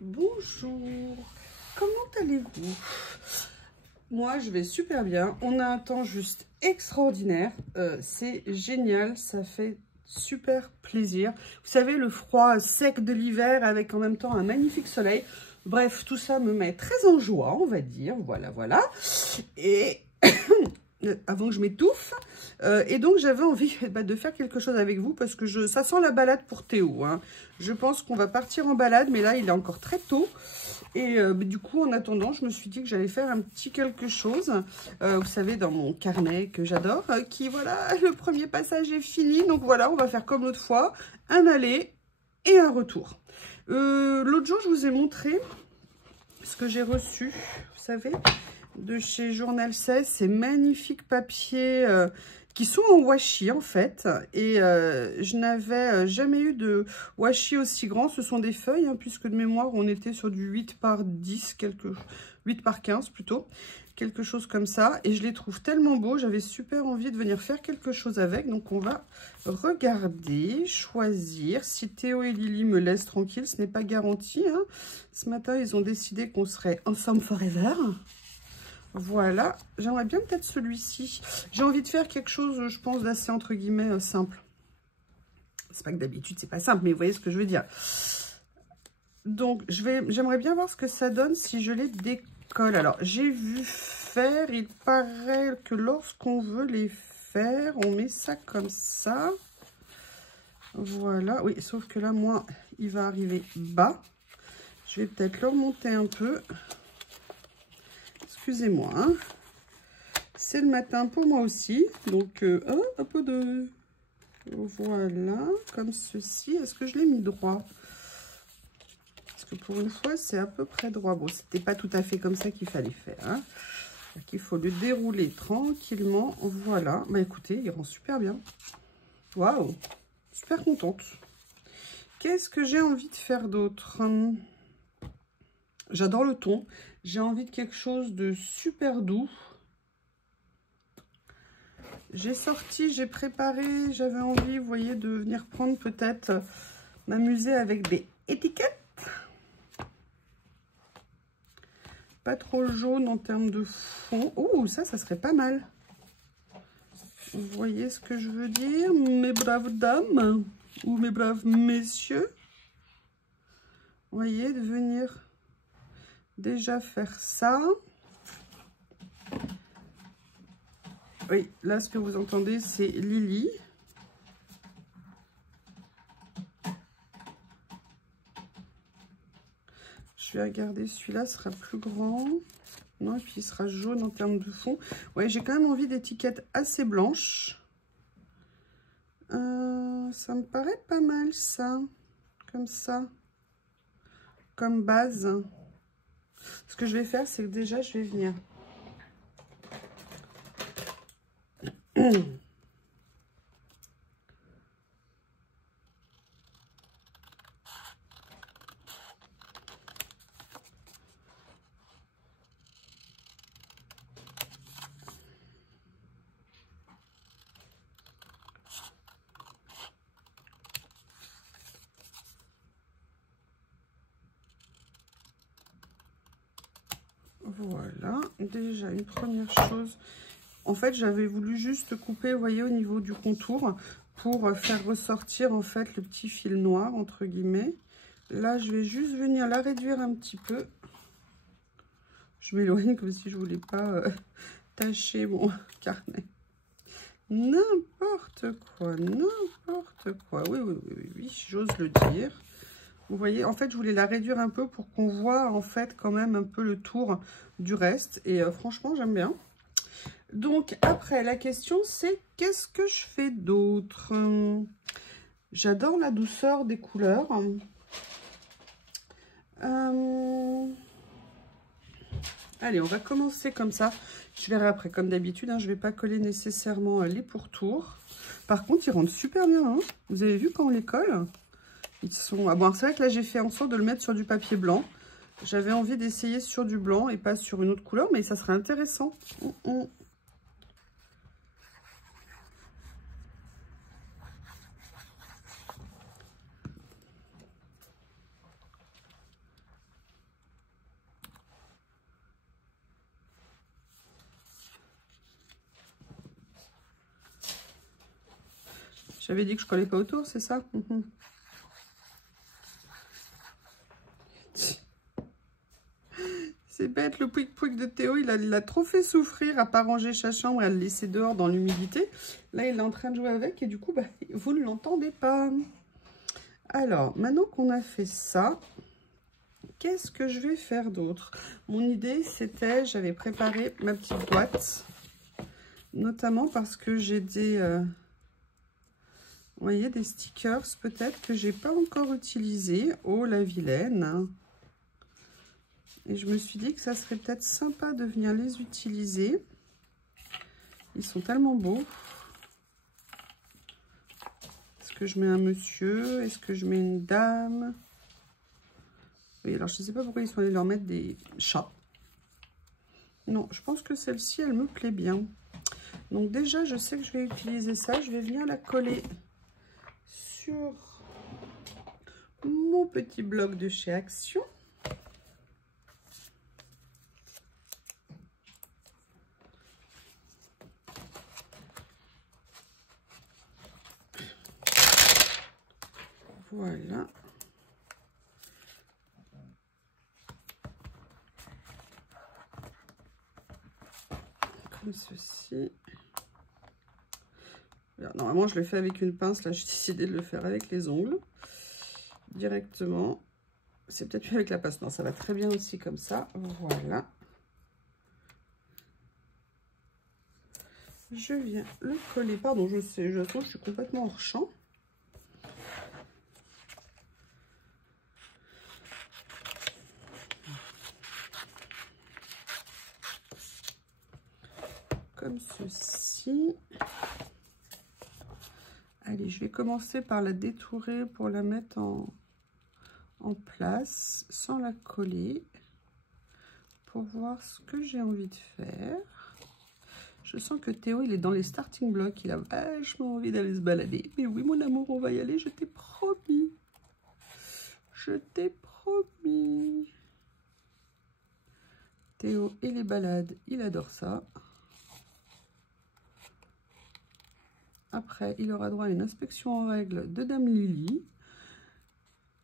Bonjour, comment allez-vous? Moi, je vais super bien. On a un temps juste extraordinaire. C'est génial, ça fait super plaisir. Vous savez, le froid sec de l'hiver avec en même temps un magnifique soleil. Bref, tout ça me met très en joie, on va dire. Voilà, voilà. Et avant que je m'étouffe. Et donc, j'avais envie de faire quelque chose avec vous parce que ça sent la balade pour Théo. Hein. Je pense qu'on va partir en balade, mais là, il est encore très tôt. Et du coup, en attendant, je me suis dit que j'allais faire un petit quelque chose. Vous savez, dans mon carnet que j'adore, qui, voilà, le premier passage est fini. Donc voilà, on va faire comme l'autre fois, un aller et un retour. L'autre jour, je vous ai montré ce que j'ai reçu, vous savez, de chez Journal 16, ces magnifiques papiers qui sont en washi en fait. Et je n'avais jamais eu de washi aussi grand. Ce sont des feuilles, hein, puisque de mémoire, on était sur du 8 par 10, 8 par 15 plutôt. Quelque chose comme ça. Et je les trouve tellement beaux. J'avais super envie de venir faire quelque chose avec. Donc, on va regarder, choisir. Si Théo et Lily me laissent tranquille, ce n'est pas garanti. Hein. Ce matin, ils ont décidé qu'on serait ensemble forever. Voilà, j'aimerais bien peut-être celui-ci. J'ai envie de faire quelque chose, je pense, d'assez entre guillemets simple. C'est pas que d'habitude, c'est pas simple, mais vous voyez ce que je veux dire. Donc, j'aimerais bien voir ce que ça donne si je les décolle. Alors, j'ai vu faire, il paraît que lorsqu'on veut les faire, on met ça comme ça. Voilà, oui, sauf que là, moi, il va arriver bas. Je vais peut-être le remonter un peu. Excusez-moi, hein. C'est le matin pour moi aussi. Donc, un peu de... Voilà, comme ceci. Est-ce que je l'ai mis droit? Parce que pour une fois, c'est à peu près droit. Bon, c'était pas tout à fait comme ça qu'il fallait faire. Hein. Donc, il faut le dérouler tranquillement. Voilà. Bah, écoutez, il rend super bien. Waouh! Super contente. Qu'est-ce que j'ai envie de faire d'autre? J'adore le ton. J'ai envie de quelque chose de super doux. J'ai sorti, j'ai préparé, j'avais envie, vous voyez, de venir prendre peut-être, m'amuser avec des étiquettes. Pas trop jaune en termes de fond. Oh, ça serait pas mal. Vous voyez ce que je veux dire, mes braves dames ou mes braves messieurs. Vous voyez, de venir déjà faire ça. Oui, là, ce que vous entendez, c'est Lily. Je vais regarder, celui-là sera plus grand. Non, et puis il sera jaune en termes de fond. Ouais, j'ai quand même envie d'étiquettes assez blanches. Ça me paraît pas mal, ça. Comme ça. Comme base. Ce que je vais faire, c'est que déjà, je vais venir... Voilà, déjà une première chose. En fait, j'avais voulu juste couper, vous voyez, au niveau du contour pour faire ressortir en fait le petit fil noir, entre guillemets. Là, je vais juste venir la réduire un petit peu. Je m'éloigne comme si je voulais pas tacher mon carnet. N'importe quoi, n'importe quoi. Oui, oui, oui, oui, oui, j'ose le dire. Vous voyez, en fait, je voulais la réduire un peu pour qu'on voit, en fait, quand même un peu le tour du reste. Et franchement, j'aime bien. Donc, après, la question, c'est qu'est-ce que je fais d'autre? J'adore la douceur des couleurs. Allez, on va commencer comme ça. Je verrai après, comme d'habitude, hein, je ne vais pas coller nécessairement les pourtours. Par contre, ils rendent super bien. Hein. Vous avez vu quand on les colle? Ils sont... Ah bon, c'est vrai que là, j'ai fait en sorte de le mettre sur du papier blanc. J'avais envie d'essayer sur du blanc et pas sur une autre couleur, mais ça serait intéressant. J'avais dit que je collais pas autour, c'est ça? C'est bête, le pouic-pouic de Théo, il l'a trop fait souffrir à pas ranger sa chambre et à le laisser dehors dans l'humidité. Là, il est en train de jouer avec et du coup, bah, vous ne l'entendez pas. Alors, maintenant qu'on a fait ça, qu'est-ce que je vais faire d'autre? Mon idée, c'était, j'avais préparé ma petite boîte, notamment parce que j'ai des, vous voyez, des stickers peut-être que j'ai pas encore utilisés. Oh, la vilaine! Et je me suis dit que ça serait peut-être sympa de venir les utiliser. Ils sont tellement beaux. Est-ce que je mets un monsieur? Est-ce que je mets une dame? Oui, alors je ne sais pas pourquoi ils sont allés leur mettre des chats. Non, je pense que celle-ci, elle me plaît bien. Donc déjà, je sais que je vais utiliser ça. Je vais venir la coller sur mon petit bloc de chez Action. Voilà. Comme ceci. Alors, normalement, je le fais avec une pince. Là, j'ai décidé de le faire avec les ongles. Directement. C'est peut-être mieux avec la pince. Non, ça va très bien aussi comme ça. Voilà. Je viens le coller. Pardon, je sais, je trouve que je suis complètement hors champ. Comme ceci. Allez, je vais commencer par la détourer pour la mettre en place sans la coller pour voir ce que j'ai envie de faire. Je sens que Théo, il est dans les starting blocks. Il a vachement envie d'aller se balader. Mais oui, mon amour, on va y aller. Je t'ai promis. Je t'ai promis. Théo et les balades, il adore ça. Après, il aura droit à une inspection en règle de Dame Lily.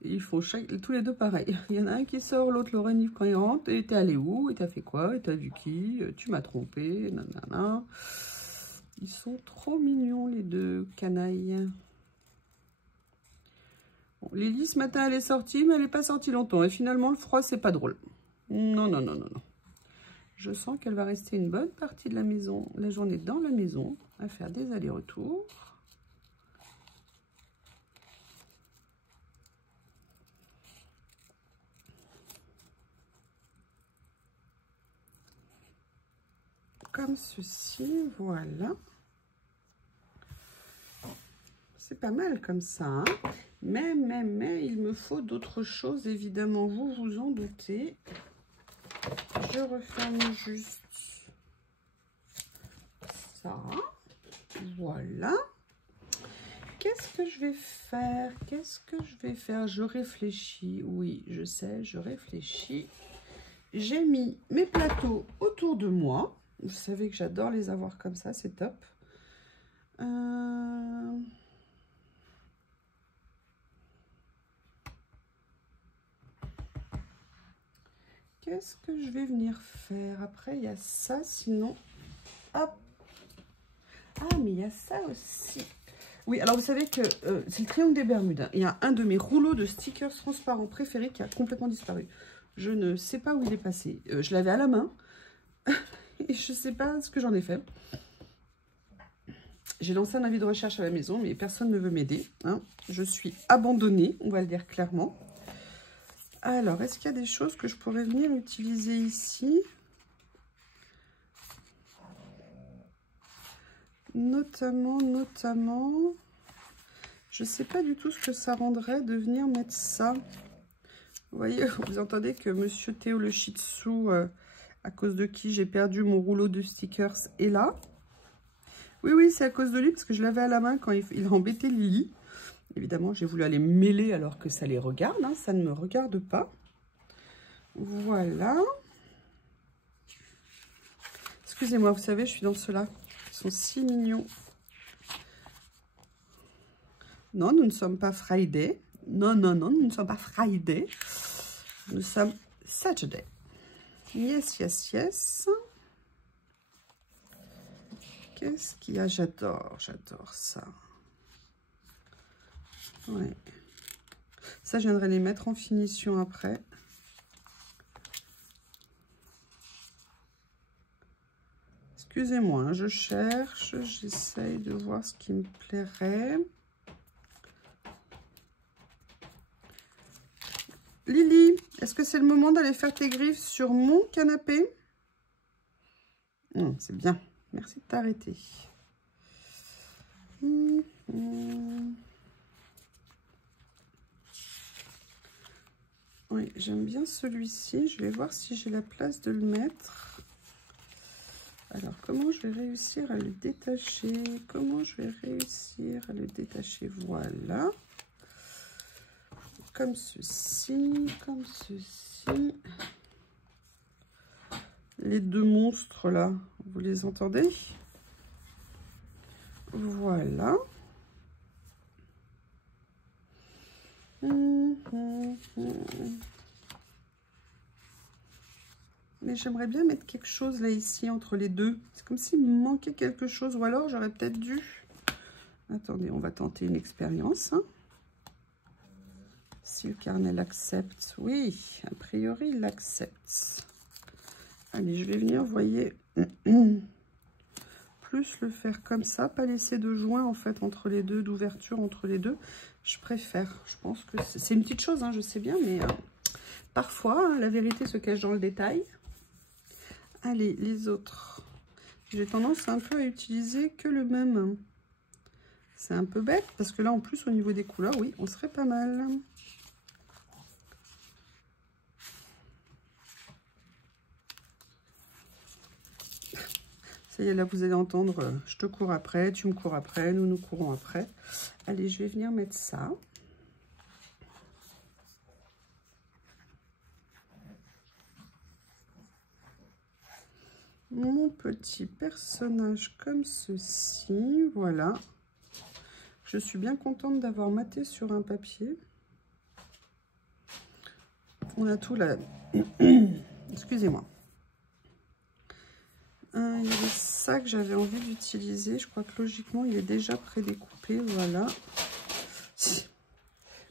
Ils font tous les deux pareil. Il y en a un qui sort, l'autre le renifle quand il rentre. Et t'es allé où? Et t'as fait quoi? Et t'as vu qui? Tu m'as trompé. Nanana. Ils sont trop mignons, les deux canailles. Bon, Lily, ce matin, elle est sortie, mais elle n'est pas sortie longtemps. Et finalement, le froid, c'est pas drôle. Non, non, non, non, non. Je sens qu'elle va rester une bonne partie de la maison, la journée dans la maison, à faire des allers-retours. Comme ceci, voilà. C'est pas mal comme ça, hein. Mais, il me faut d'autres choses, évidemment, vous vous en doutez. Je referme juste ça. Voilà. Qu'est-ce que je vais faire? Qu'est-ce que je vais faire? Je réfléchis. Oui, je sais, je réfléchis. J'ai mis mes plateaux autour de moi. Vous savez que j'adore les avoir comme ça, c'est top. Qu'est-ce que je vais venir faire? Après, il y a ça, sinon... Hop. Ah, mais il y a ça aussi. Oui, alors vous savez que c'est le triangle des Bermudes. Hein. Il y a un de mes rouleaux de stickers transparents préférés qui a complètement disparu. Je ne sais pas où il est passé. Je l'avais à la main. Et je ne sais pas ce que j'en ai fait. J'ai lancé un avis de recherche à la maison, mais personne ne veut m'aider. Hein. Je suis abandonnée, on va le dire clairement. Alors, est-ce qu'il y a des choses que je pourrais venir utiliser ici? Notamment, je ne sais pas du tout ce que ça rendrait de venir mettre ça. Vous voyez, vous entendez que Monsieur Théo le Shih Tzu, à cause de qui j'ai perdu mon rouleau de stickers, est là. Oui, oui, c'est à cause de lui, parce que je l'avais à la main quand il a embêté Lily. Évidemment, j'ai voulu aller mêler alors que ça les regarde, hein, ça ne me regarde pas. Voilà. Excusez-moi, vous savez, je suis dans ceux-là. Ils sont si mignons. Non, nous ne sommes pas Friday. Non, non, non, nous ne sommes pas Friday. Nous sommes Saturday. Yes, yes, yes. Qu'est-ce qu'il y a? J'adore ça. Ouais. Ça, je viendrai les mettre en finition après. Excusez-moi, hein, je cherche, j'essaye de voir ce qui me plairait. Lily, est-ce que c'est le moment d'aller faire tes griffes sur mon canapé? C'est bien. Merci de t'arrêter. Oui, j'aime bien celui-ci. Je vais voir si j'ai la place de le mettre. Alors, comment je vais réussir à le détacher? Comment je vais réussir à le détacher? Voilà. Comme ceci, comme ceci. Les deux monstres là, vous les entendez? Voilà. Mais j'aimerais bien mettre quelque chose là ici entre les deux. C'est comme s'il me manquait quelque chose, ou alors j'aurais peut-être dû... Attendez, on va tenter une expérience. Hein. Si le carnet l'accepte. Oui, a priori, il l'accepte. Allez, je vais venir, vous voyez, plus le faire comme ça, pas laisser de joint en fait entre les deux, d'ouverture entre les deux. Je préfère. Je pense que c'est une petite chose, hein, je sais bien, mais parfois, hein, la vérité se cache dans le détail. Allez, les autres. J'ai tendance un peu à utiliser que le même. C'est un peu bête, parce que là, en plus, au niveau des couleurs, oui, on serait pas mal. Ça y est, là, vous allez entendre, je te cours après, tu me cours après, nous nous courons après. Allez, je vais venir mettre ça. Mon petit personnage comme ceci, voilà. Je suis bien contente d'avoir maté sur un papier. On a tout là. Excusez-moi. Il y avait ça que j'avais envie d'utiliser. Je crois que logiquement, il est déjà prédécoupé. Voilà.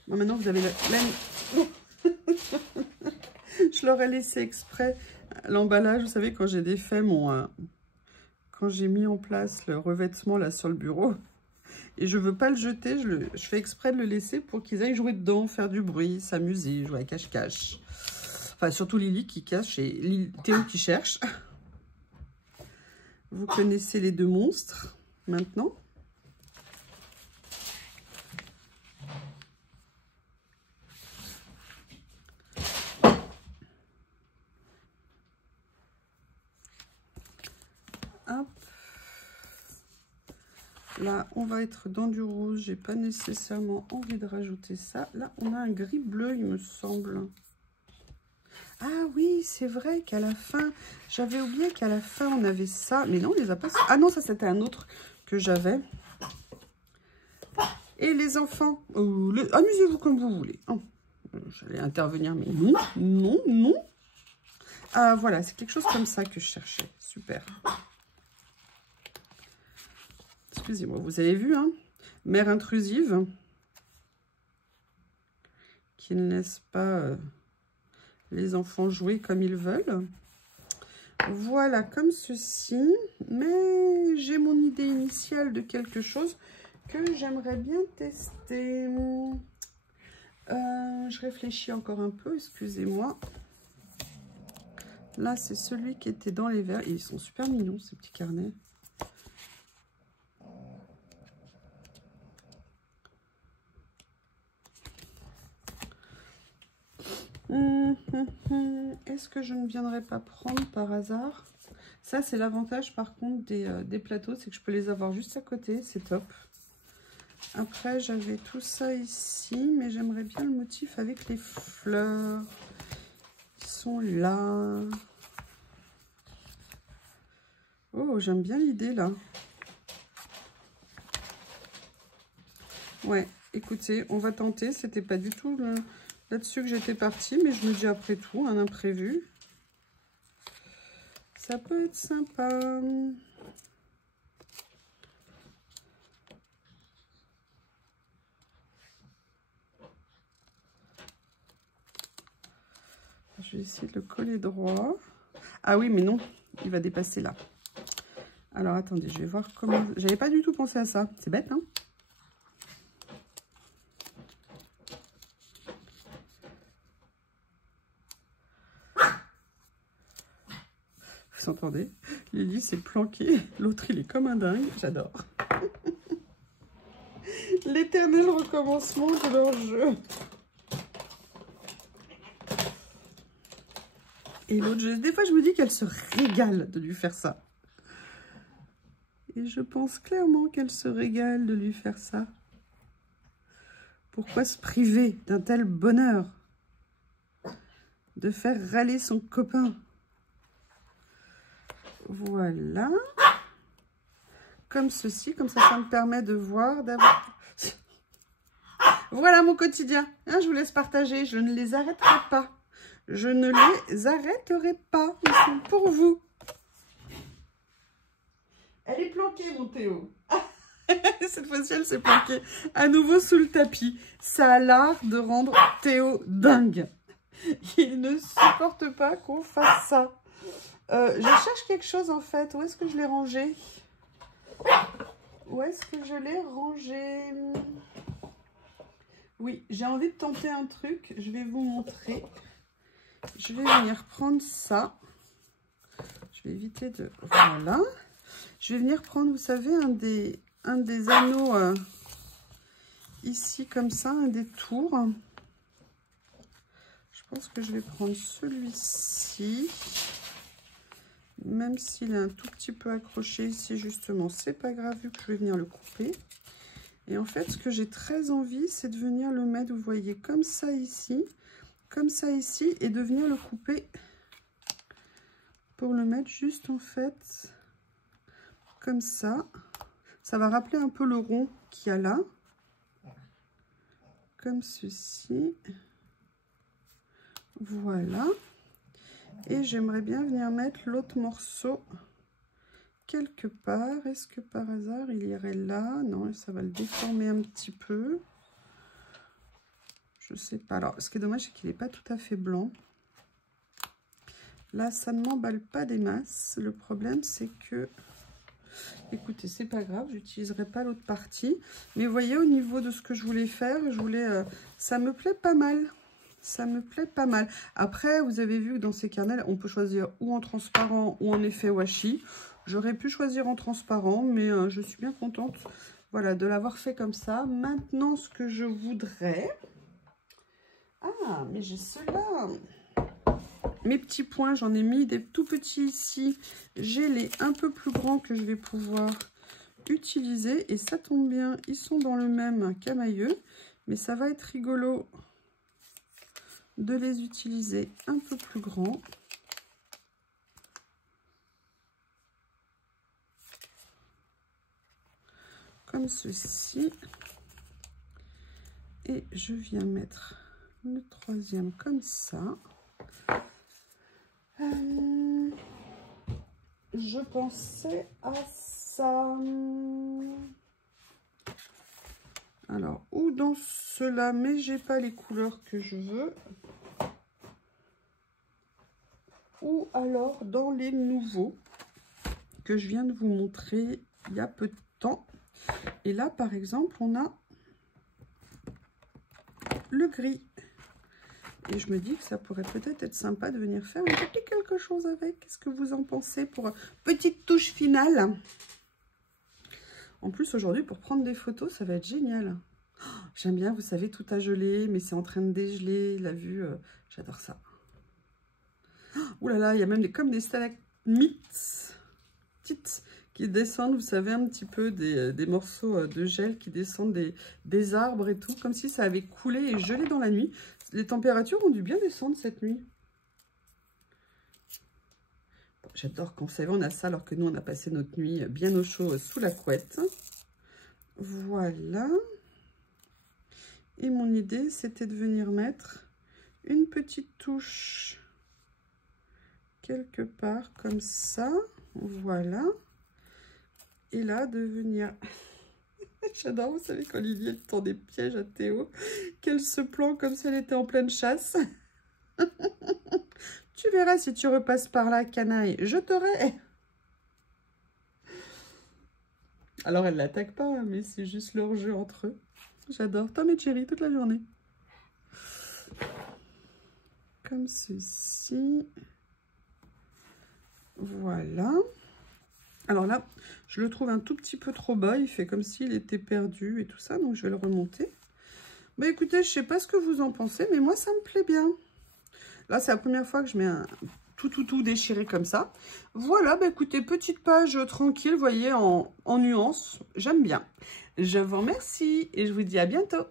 Bon, maintenant, vous avez la... Je leur ai laissé exprès l'emballage. Vous savez, quand j'ai défait mon... quand j'ai mis en place le revêtement là sur le bureau, et je veux pas le jeter, je fais exprès de le laisser pour qu'ils aillent jouer dedans, faire du bruit, s'amuser, jouer à cache-cache. Enfin, surtout Lily qui cache et Théo qui cherche. Vous connaissez les deux monstres maintenant. Hop. Là, on va être dans du rouge. J'ai pas nécessairement envie de rajouter ça. Là, on a un gris bleu, il me semble. Ah oui, c'est vrai qu'à la fin, j'avais oublié qu'à la fin, on avait ça. Mais non, on les a pas... Ah non, ça, c'était un autre que j'avais. Et les enfants, amusez-vous comme vous voulez. Oh, j'allais intervenir, mais non, non, non. Ah, voilà, c'est quelque chose comme ça que je cherchais. Super. Excusez-moi, vous avez vu, hein, mère intrusive qui ne laisse pas les enfants jouer comme ils veulent. Voilà, comme ceci. Mais j'ai mon idée initiale de quelque chose que j'aimerais bien tester. Je réfléchis encore un peu, excusez-moi. Là, c'est celui qui était dans les verres. Et ils sont super mignons, ces petits carnets. Est-ce que je ne viendrai pas prendre par hasard? Ça, c'est l'avantage par contre des plateaux, c'est que je peux les avoir juste à côté, c'est top. Après, j'avais tout ça ici, mais j'aimerais bien le motif avec les fleurs qui sont là. Oh, j'aime bien l'idée là. Ouais, écoutez, on va tenter. C'était pas du tout là-dessus que j'étais partie, mais je me dis après tout, un imprévu, ça peut être sympa. Je vais essayer de le coller droit. Ah oui, mais non, il va dépasser là. Alors, attendez, je vais voir comment... J'avais pas du tout pensé à ça. C'est bête, hein? Vous entendez? Lily s'est planqué. L'autre, il est comme un dingue. J'adore. L'éternel recommencement de leur jeu. Et l'autre, des fois, je me dis qu'elle se régale de lui faire ça. Et je pense clairement qu'elle se régale de lui faire ça. Pourquoi se priver d'un tel bonheur? De faire râler son copain. Voilà. Comme ceci, comme ça me permet de voir, d'avoir... Voilà mon quotidien. Hein, je vous laisse partager. Je ne les arrêterai pas. Je ne les arrêterai pas. Ils sont pour vous. Elle est planquée, mon Théo. Cette fois-ci, elle s'est planquée à nouveau sous le tapis. Ça a l'art de rendre Théo dingue. Il ne supporte pas qu'on fasse ça. Je cherche quelque chose, en fait. Où est-ce que je l'ai rangé? Où est-ce que je l'ai rangé? Oui, j'ai envie de tenter un truc. Je vais vous montrer. Je vais venir prendre ça. Je vais éviter de... Voilà. Je vais venir prendre, vous savez, un des anneaux ici, comme ça, un des tours. Je pense que je vais prendre celui-ci. Même s'il est un tout petit peu accroché ici, justement, c'est pas grave, vu que je vais venir le couper. Et en fait, ce que j'ai très envie, c'est de venir le mettre, vous voyez, comme ça ici, et de venir le couper pour le mettre juste, en fait, comme ça. Ça va rappeler un peu le rond qu'il y a là. Comme ceci. Voilà. Et j'aimerais bien venir mettre l'autre morceau quelque part. Est-ce que par hasard il irait là? Non, ça va le déformer un petit peu. Je sais pas. Alors, ce qui est dommage, c'est qu'il n'est pas tout à fait blanc. Là, ça ne m'emballe pas des masses. Le problème, c'est que... Écoutez, c'est pas grave, j'utiliserai pas l'autre partie. Mais vous voyez, au niveau de ce que je voulais faire, ça me plaît pas mal. Ça me plaît pas mal. Après, vous avez vu que dans ces carnets, on peut choisir ou en transparent ou en effet washi. J'aurais pu choisir en transparent, mais je suis bien contente, voilà, de l'avoir fait comme ça. Maintenant, ce que je voudrais... Ah, mais j'ai ceux-là. Mes petits points, j'en ai mis des tout petits ici. J'ai les un peu plus grands que je vais pouvoir utiliser. Et ça tombe bien, ils sont dans le même camailleux. Mais ça va être rigolo de les utiliser un peu plus grands. Comme ceci. Et je viens mettre le troisième comme ça. Je pensais à ça. Alors, ou dans cela, mais j'ai pas les couleurs que je veux. Ou alors dans les nouveaux que je viens de vous montrer il y a peu de temps. Et là, par exemple, on a le gris. Et je me dis que ça pourrait peut-être être sympa de venir faire un petit quelque chose avec. Qu'est-ce que vous en pensez pour petite touche finale? En plus, aujourd'hui, pour prendre des photos, ça va être génial. Oh, j'aime bien, vous savez, tout a gelé, mais c'est en train de dégeler. La vue, j'adore ça. Ouh là là, il y a même comme des stalagmites petites qui descendent, vous savez, un petit peu des morceaux de gel qui descendent des arbres et tout, comme si ça avait coulé et gelé dans la nuit. Les températures ont dû bien descendre cette nuit. J'adore quand, vous savez, on a ça alors que nous, on a passé notre nuit bien au chaud sous la couette. Voilà. Et mon idée, c'était de venir mettre une petite touche quelque part comme ça. Voilà. Et là, de venir... J'adore, vous savez qu'Olivier tend des pièges à Théo, qu'elle se planque comme si elle était en pleine chasse. Tu verras si tu repasses par là, canaille, je t'aurai. Alors, elle l'attaque pas, hein, mais c'est juste leur jeu entre eux. J'adore Tom et Jerry toute la journée. Comme ceci. Voilà. Alors là, je le trouve un tout petit peu trop bas. Il fait comme s'il était perdu et tout ça. Donc, je vais le remonter. Bah écoutez, je sais pas ce que vous en pensez, mais moi, ça me plaît bien. Là, c'est la première fois que je mets un tout déchiré comme ça. Voilà, bah écoutez, petite page tranquille, vous voyez, en nuance. J'aime bien. Je vous remercie et je vous dis à bientôt.